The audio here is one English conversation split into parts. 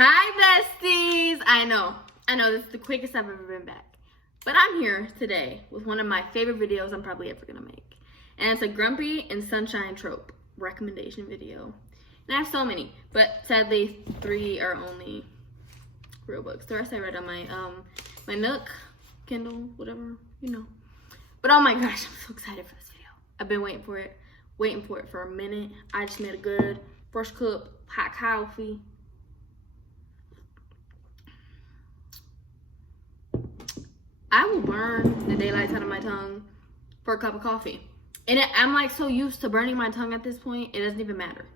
Hi, besties! I know, this is the quickest I've ever been back. But I'm here today with one of my favorite videos I'm probably ever gonna make. And it's a Grumpy and Sunshine trope recommendation video. And I have so many, but sadly, 3 are only real books. The rest I read on my Nook, Kindle, whatever, you know. But oh my gosh, I'm so excited for this video. I've been waiting for it for a minute. I just made a good first cup hot coffee. I will burn the daylights out of my tongue for a cup of coffee. And I'm like so used to burning my tongue at this point, it doesn't even matter.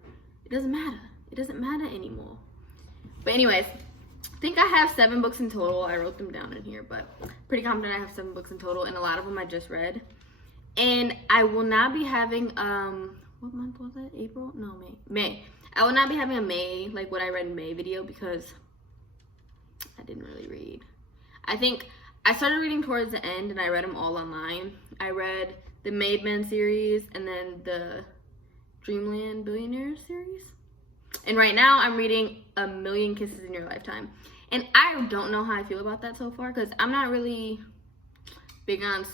It doesn't matter. It doesn't matter anymore. But anyways, I think I have 7 books in total. I wrote them down in here, but pretty confident I have 7 books in total, and a lot of them I just read. And I will not be having, what month was it? April? No, May. I will not be having a May, like what I read in May video, because I didn't really read. I think I started reading towards the end, and I read them all online. I read the Made Men series, and then the Dreamland Billionaires series. And right now, I'm reading A Million Kisses in Your Lifetime. And I don't know how I feel about that so far, because I'm not really big on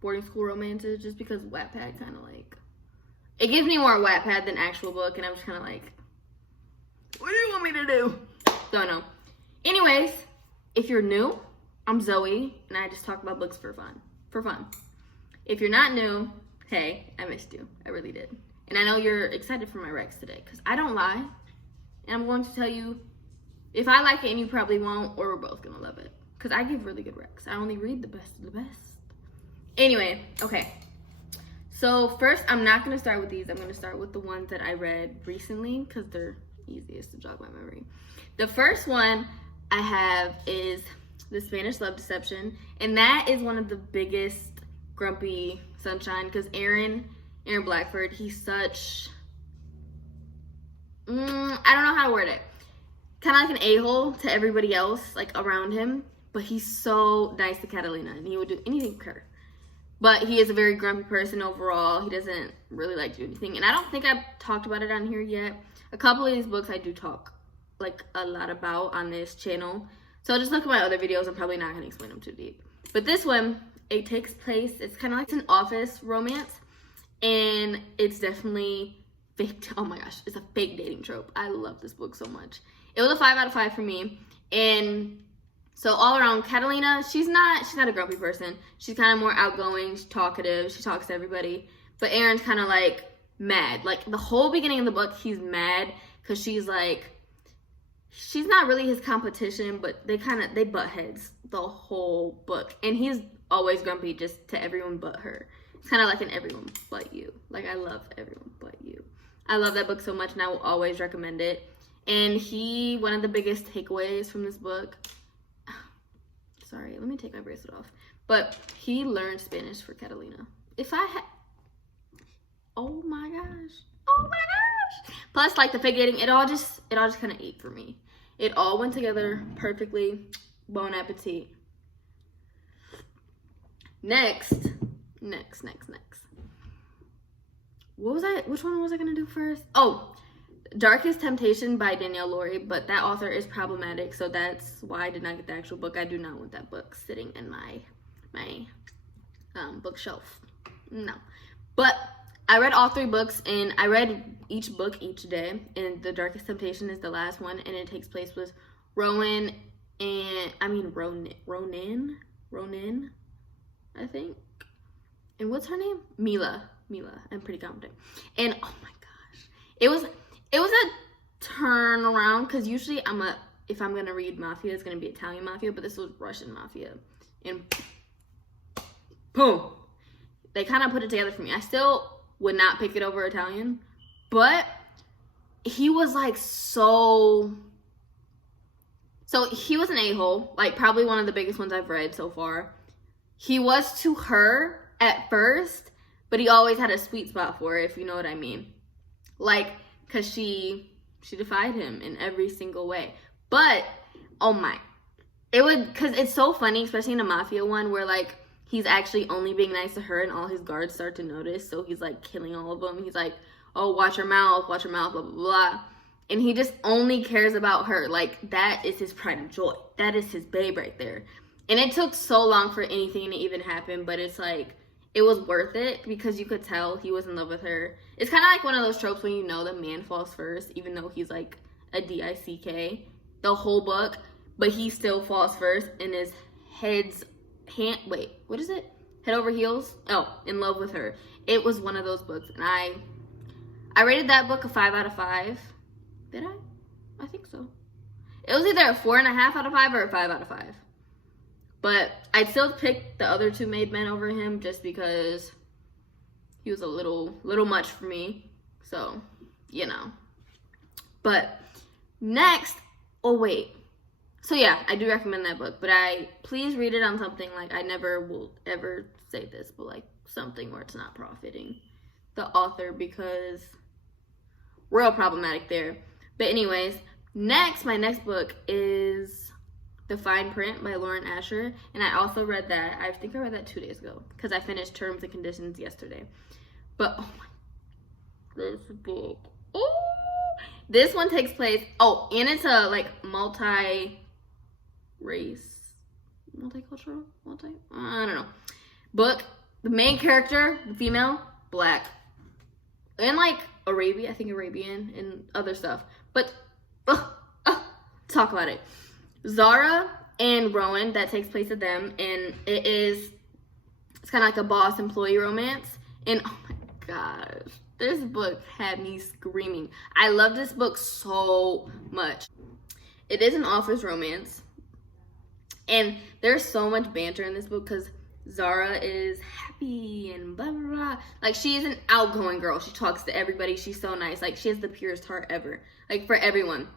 boarding school romances, just because Wattpad kind of like, it gives me more Wattpad than actual book, and I'm just kind of like, what do you want me to do? Don't know. Anyways, if you're new, I'm Zoe, and I just talk about books for fun. If you're not new, hey, I missed you. I really did. And I know you're excited for my recs today, because I don't lie. And I'm going to tell you if I like it and you probably won't, or we're both going to love it. Because I give really good recs. I only read the best of the best. Anyway, okay. So first, I'm not going to start with these. I'm going to start with the ones that I read recently, because they're easiest to jog my memory. The first one I have is The Spanish Love Deception. And that is one of the biggest Grumpy Sunshine, because Aaron Blackford, he's such, I don't know how to word it, kind of like an a-hole to everybody else, like, around him, but he's so nice to Catalina, and he would do anything for her. But he is a very grumpy person overall. He doesn't really like to do anything, and I don't think I've talked about it on here yet. A couple of these books I do talk, like, a lot about on this channel, so just look at my other videos. I'm probably not going to explain them too deep. But this one, it takes place, it's kind of like an office romance, and it's definitely fake. Oh my gosh, it's a fake dating trope. I love this book so much. It was a 5 out of 5 for me. And so all around, Catalina, she's not a grumpy person. She's kind of more outgoing, she's talkative, she talks to everybody. But Aaron's kind of like mad. Like the whole beginning of the book, he's mad because she's like, she's not really his competition, but they butt heads the whole book. And he's always grumpy just to everyone but her. It's kind of like an Everyone But You. Like, I love Everyone But You. I love that book so much, and I will always recommend it. And one of the biggest takeaways from this book, sorry, let me take my bracelet off. But he learned Spanish for Catalina. Oh my gosh. Plus, like, the fake dating, it all just kind of ate for me. It all went together perfectly. Bon appetit. Next. Which one was I gonna do first? Oh, Darkest Temptation by Danielle, Laurie, but that author is problematic, so that's why I did not get the actual book. I do not want that book sitting in my bookshelf. No. But I read all 3 books, and I read each book each day, and The Darkest Temptation is the last one, and it takes place with Ronan, I think. And what's her name? Mila, I'm pretty confident. And oh my gosh, it was a turnaround, because usually if I'm gonna read mafia, it's gonna be Italian mafia, but this was Russian mafia, and boom, they kind of put it together for me. I still would not pick it over Italian, but he was like so he was an a-hole, like probably one of the biggest ones I've read so far. He was to her at first, but he always had a sweet spot for her, if you know what I mean. Like, because she defied him in every single way. But, because it's so funny, especially in a mafia one, where, like, he's actually only being nice to her and all his guards start to notice. So he's, like, killing all of them. He's like, oh, watch her mouth, blah, blah, blah. And he just only cares about her. Like, that is his pride and joy. That is his babe right there. And it took so long for anything to even happen, but it's like, it was worth it because you could tell he was in love with her. It's kind of like one of those tropes when you know the man falls first, even though he's like a DICK the whole book, but he still falls first and is head over heels? Oh, in love with her. It was one of those books, and I rated that book a 5 out of 5. Did I? I think so. It was either a 4.5 out of 5 or a 5 out of 5. But I'd still pick the other two made men over him just because he was a little much for me. So, you know. But next, oh wait. So yeah, I do recommend that book, but please read it on something like, I never will ever say this, but like something where it's not profiting the author, because real problematic there. But anyways, my next book is The Fine Print by Lauren Asher, and I also read that. I think I read that 2 days ago because I finished Terms and Conditions yesterday. But oh my, this book. Oh, this one takes place. Oh, and it's a like multi-race, multicultural, I don't know. Book. The main character, the female, black, and like Arabian and other stuff. But talk about it. Zara and Rowan, that takes place with them, and it's kind of like a boss employee romance. And oh my gosh, this book had me screaming. I love this book so much. It is an office romance, and there's so much banter in this book because Zara is happy and blah blah blah. Like, she is an outgoing girl. She talks to everybody. She's so nice. Like, she has the purest heart ever. Like, for everyone.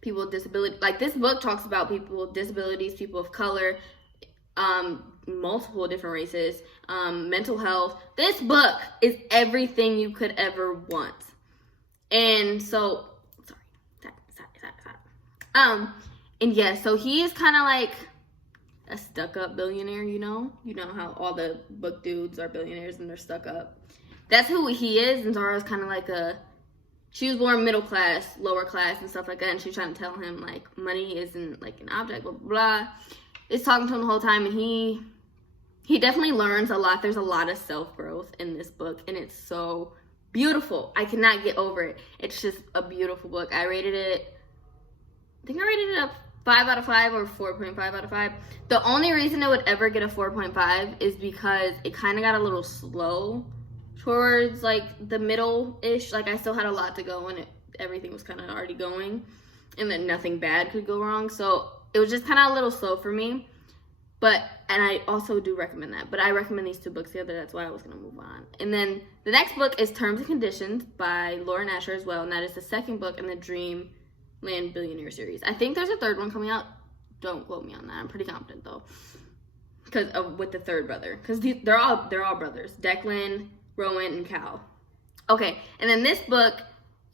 People with disability. Like, this book talks about people with disabilities, people of color, multiple different races, mental health. This book is everything you could ever want. And so, and yeah, so he is kind of like a stuck-up billionaire, you know how all the book dudes are billionaires and they're stuck up. That's who he is. And Zara's kind of like she was born middle class, lower class, and stuff like that, and she's trying to tell him like money isn't like an object, blah blah blah. It's talking to him the whole time, and he definitely learns a lot. There's a lot of self-growth in this book, and it's so beautiful. I cannot get over it. It's just a beautiful book. I rated it a 5 out of 5 or 4.5 out of 5. The only reason it would ever get a 4.5 is because it kind of got a little slow towards like the middle-ish. Like, I still had a lot to go, and everything was kind of already going, and then nothing bad could go wrong. So it was just kind of a little slow for me. And I also do recommend that. But I recommend these two books together. That's why I was going to move on. And then the next book is Terms and Conditions by Lauren Asher as well. And that is the second book in the Dreamland Billionaire series. I think there's a third one coming out. Don't quote me on that. I'm pretty confident though. Because with the third brother. Because they're all brothers. Declan, Rowan, and Cal. Okay. And then this book,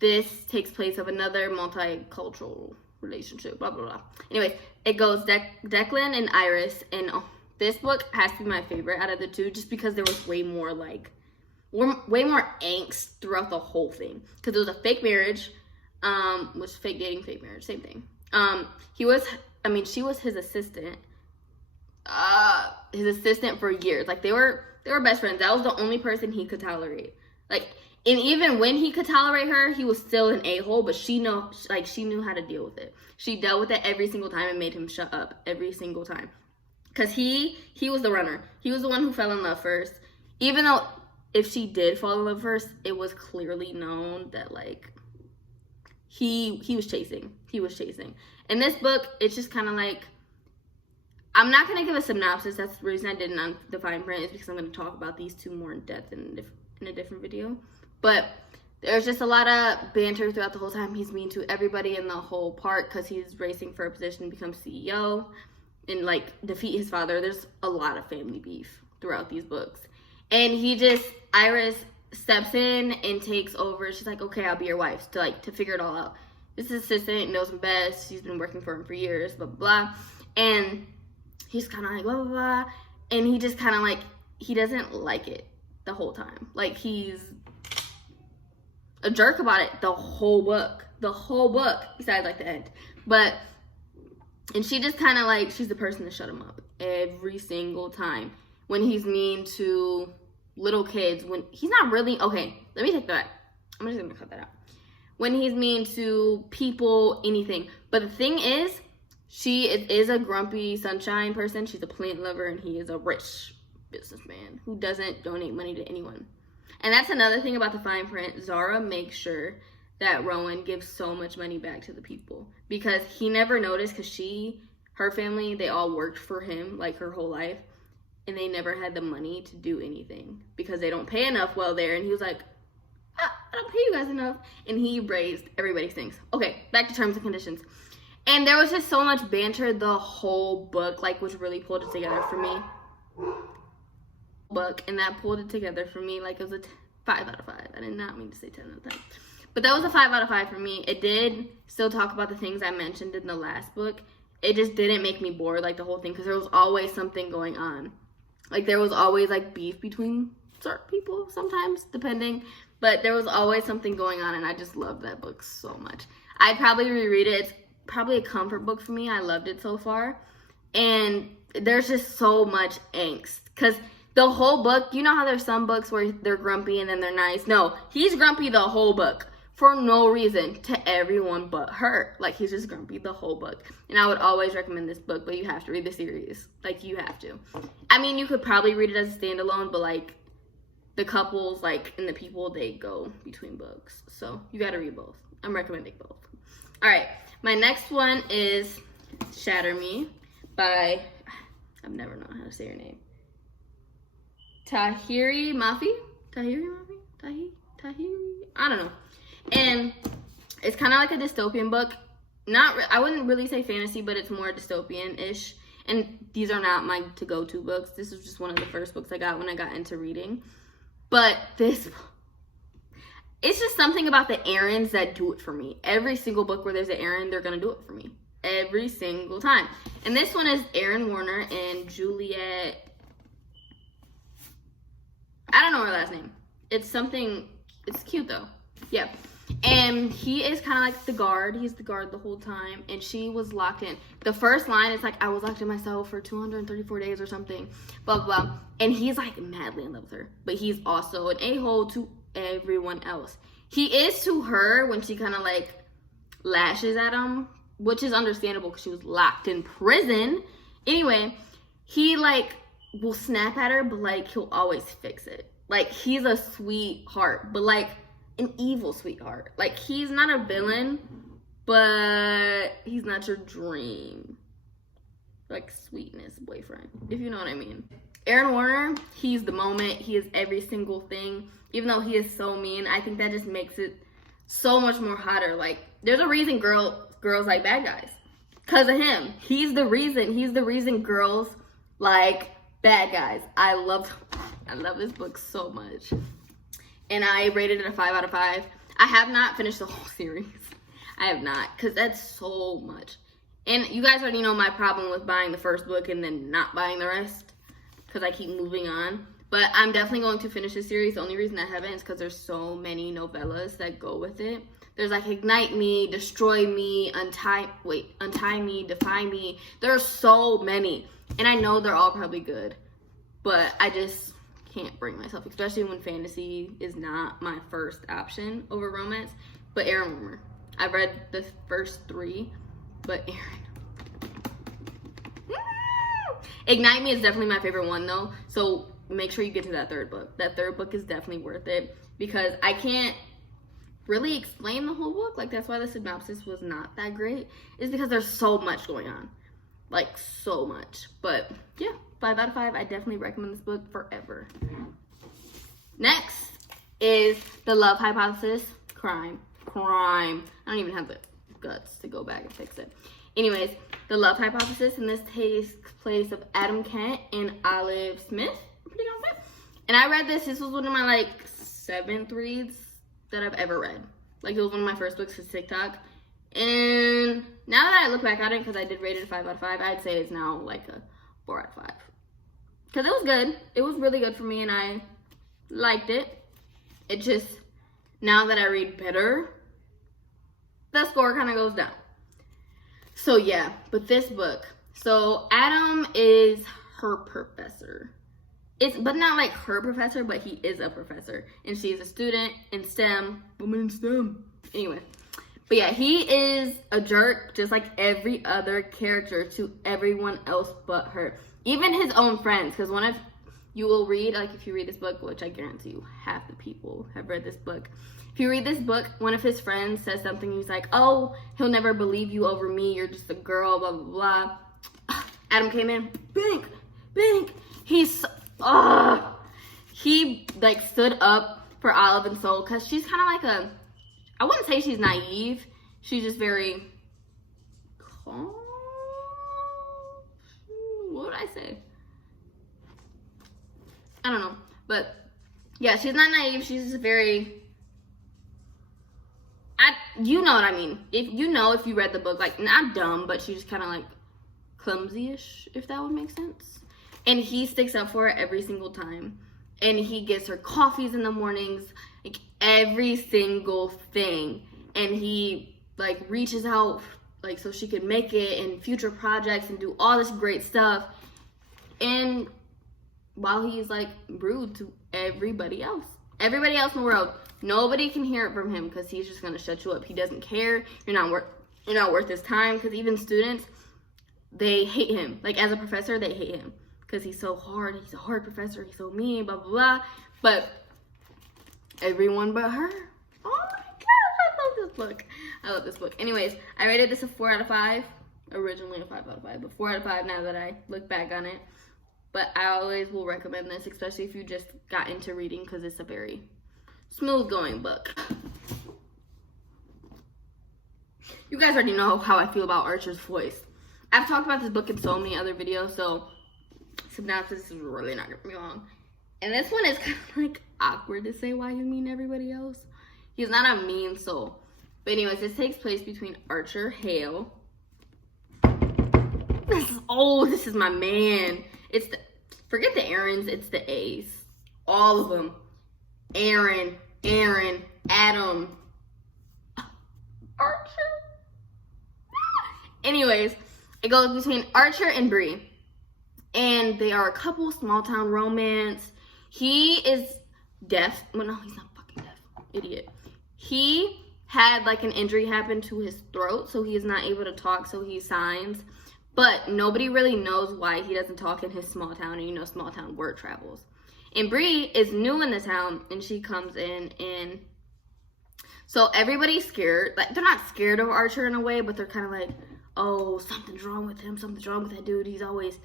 this takes place of another multicultural relationship, blah blah blah. Anyways, it goes Declan and Iris, and this book has to be my favorite out of the two, just because there was way more angst throughout the whole thing, because it was a fake marriage, was fake dating, fake marriage, same thing. She was his assistant for years. Like, they were best friends. That was the only person he could tolerate. Like, and even when he could tolerate her, he was still an a-hole, but she knew how to deal with it. She dealt with it every single time and made him shut up every single time. Because he was the runner. He was the one who fell in love first. Even though if she did fall in love first, it was clearly known that, like, he was chasing. He was chasing. In this book, it's just kind of like, I'm not going to give a synopsis. That's the reason I didn't on the fine print, is because I'm going to talk about these two more in depth in a different video. But there's just a lot of banter throughout the whole time. He's mean to everybody in the whole park because he's racing for a position to become CEO and, like, defeat his father. There's a lot of family beef throughout these books. And Iris steps in and takes over. She's like, okay, I'll be your wife, to figure it all out. This assistant knows him best. She's been working for him for years, blah, blah, blah. And he's kind of like, blah, blah, blah. And he just kind of, like, he doesn't like it the whole time. Like, a jerk about it the whole book, besides like the end. But, and she just kind of like, she's the person to shut him up every single time. When he's mean to little kids, when he's not really, okay, let me take that. I'm just gonna cut that out. When he's mean to people, anything. But the thing is, she is a grumpy sunshine person. She's a plant lover, and he is a rich businessman who doesn't donate money to anyone. And that's another thing about the fine print. Zara makes sure that Rowan gives so much money back to the people, because he never noticed, because her family, they all worked for him like her whole life, and they never had the money to do anything because they don't pay enough well there. And he was like, I don't pay you guys enough. And he raised everybody's things. Okay, back to terms and conditions. And there was just so much banter the whole book, like, which really pulled it together for me. And that pulled it together for me. Like, it was a 5 out of 5. I did not mean to say 10 out of 10. But that was a 5 out of 5 for me. It did still talk about the things I mentioned in the last book. It just didn't make me bored, like, the whole thing, because there was always something going on. Like, there was always, like, beef between certain people sometimes, depending. But there was always something going on, and I just loved that book so much. I'd probably reread it. It's probably a comfort book for me. I loved it so far. And there's just so much angst. Because the whole book, you know how there's some books where they're grumpy and then they're nice? No, he's grumpy the whole book for no reason to everyone but her. Like, he's just grumpy the whole book. And I would always recommend this book, but you have to read the series. Like, you have to. I mean, you could probably read it as a standalone, but, like, the couples, like, and the people, they go between books. So, you gotta read both. I'm recommending both. Alright, my next one is Shatter Me by, I've never known how to say her name. Tahiri Mafi? I don't know. And it's kind of like a dystopian book. I wouldn't really say fantasy, but it's more dystopian-ish. And these are not my to-go-to books. This is just one of the first books I got when I got into reading. But it's just something about the errands that do it for me. Every single book where there's an errand, they're going to do it for me. Every single time. And this one is Aaron Warner and Juliet. I don't know her last name. It's cute though. Yeah. And he is kind of like the guard. He's the guard the whole time. And she was locked in. The first line is like, I was locked in myself for 234 days or something. Blah, blah, blah. And he's like madly in love with her. But he's also an a-hole to everyone else. He is to her when she kind of like lashes at him, which is understandable because she was locked in prison. Anyway, he like will snap at her, but like he'll always fix it. Like, he's a sweetheart, but like an evil sweetheart. Like, he's not a villain, but he's not your dream, like, sweetness boyfriend, if you know what I mean. Aaron Warner, he's the moment. He is every single thing. Even though he is so mean, I think that just makes it so much more hotter. Like, there's a reason girls like bad guys. Because of him. He's the reason girls like bad guys. I love this book so much. And I rated it a 5 out of 5. I have not finished the whole series. I have not, because that's so much. And you guys already know my problem with buying the first book and then not buying the rest, because I keep moving on. But I'm definitely going to finish this series. The only reason I haven't is because there's so many novellas that go with it. There's like Ignite Me, Destroy Me, Untie Me, Defy Me. There are so many. And I know they're all probably good. But I just can't bring myself, especially when fantasy is not my first option over romance. But Aaron Warmer. I've read the first 3, but Aaron. Ignite Me is definitely my favorite one though. So make sure you get to that 3rd book. That 3rd book is definitely worth it, because I can't really explain the whole book. Like, that's why the synopsis was not that great. Is because there's so much going on. Like, so much. But yeah, 5 out of 5. I definitely recommend this book forever. Next is The Love Hypothesis. Crime. I don't even have the guts to go back and fix it. Anyways, The Love Hypothesis, and this takes place of Adam Kent and Olive Smith. Pretty confident. And I read this. This was one of my like 7th reads that I've ever read. Like, it was one of my first books for TikTok. And now that I look back at it, because I did rate it a 5 out of 5, I'd say it's now like a 4 out of 5. Because it was good. It was really good for me, and I liked it. It just Now that I read better, the score kind of goes down. So yeah, but this book. So Adam is her professor. But not like her professor, but he is a professor. And she's a student in STEM. Woman in STEM. Anyway. But yeah, he is a jerk just like every other character to everyone else but her. Even his own friends. Because one of you will read, like if you read this book, which I guarantee you half the people have read this book. If you read this book, one of his friends says something. He's like, oh, he'll never believe you over me. You're just a girl, blah, blah, blah. Adam came in. Bink, bink. He like stood up for Olive and Soul because she's kind of like I wouldn't say she's naive. She's just very calm. What would I say? I don't know. But yeah, she's not naive. She's just very, you know what I mean. If you read the book, like not dumb, but she's just kind of like clumsy-ish, if that would make sense. And he sticks up for her every single time. And he gets her coffees in the mornings, like every single thing. And he like reaches out like so she can make it in future projects and do all this great stuff. And while he's like rude to everybody else in the world, nobody can hear it from him because he's just gonna shut you up. He doesn't care. You're not worth his time. Because even students, they hate him. Like as a professor, they hate him. Because he's so hard. He's a hard professor. He's so mean, blah, blah, blah. But everyone but her. Oh my gosh, I love this book. I love this book. Anyways, I rated this a 4 out of 5. Originally a 5 out of 5, but 4 out of 5 now that I look back on it. But I always will recommend this, especially if you just got into reading, because it's a very smooth going book. You guys already know how I feel about Archer's voice. I've talked about this book in so many other videos, so synopsis is really not gonna be long. And this one is kind of like awkward to say why you mean everybody else. He's not a mean soul. But anyways, this takes place between Archer, Hale. This is my man. Forget the Aarons, it's the A's. All of them. Aaron, Adam, Archer. Anyways, it goes between Archer and Bree. And they are a couple, small town romance. He is deaf. Well, no, he's not fucking deaf. Idiot. He had like an injury happen to his throat, so he is not able to talk, so he signs. But nobody really knows why he doesn't talk in his small town, and you know small town word travels. And Bree is new in the town, and she comes in, and so everybody's scared. Like, they're not scared of Archer in a way, but they're kind of like, oh, something's wrong with him, something's wrong with that dude. He's always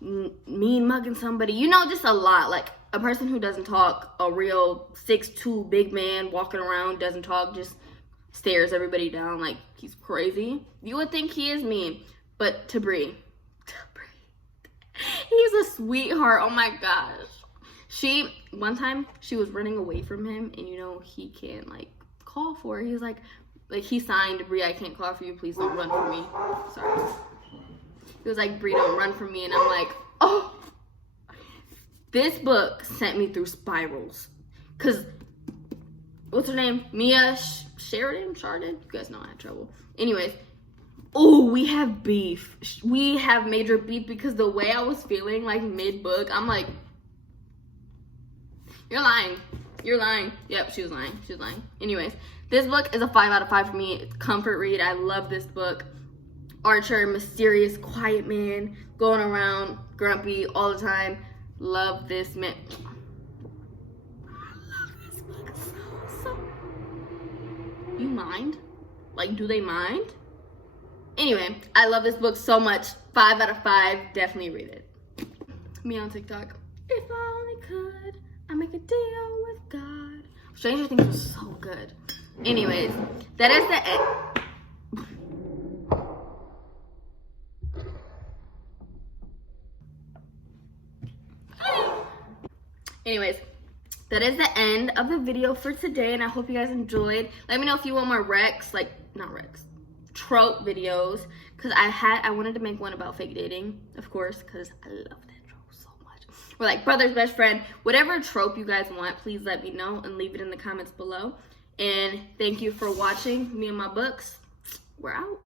mean mugging somebody, you know, just a lot. Like a person who doesn't talk, a real 6'2" big man walking around, doesn't talk, just stares everybody down like he's crazy. You would think he is mean, but to Bree, he's a sweetheart. Oh my gosh. One time she was running away from him, and you know he can't like call for her. He was like he signed, Bree, I can't call for you, please don't run from me. Sorry. He was like, Bree, don't run from me. And I'm like, oh. This book sent me through spirals. Because, what's her name? Mia Sheridan? You guys know I had trouble. Anyways. Oh, we have beef. We have major beef because the way I was feeling, like, mid-book, I'm like, you're lying. You're lying. Yep, she was lying. She was lying. Anyways, this book is a 5 out of 5 for me. It's a comfort read. I love this book. Archer, mysterious, quiet man, going around, grumpy all the time. Love this man. I love this book so. You mind? Like, do they mind? Anyway, I love this book so much. 5 out of 5. Definitely read it. Me on TikTok. If I only could, I'd make a deal with God. Stranger Things was so good. Anyways, that is the end. Anyways, that is the end of the video for today, and I hope you guys enjoyed. Let me know if you want more trope videos, because I wanted to make one about fake dating, of course, because I love that trope so much. Or like brother's best friend, whatever trope you guys want, please let me know and leave it in the comments below. And thank you for watching me and my books. We're out.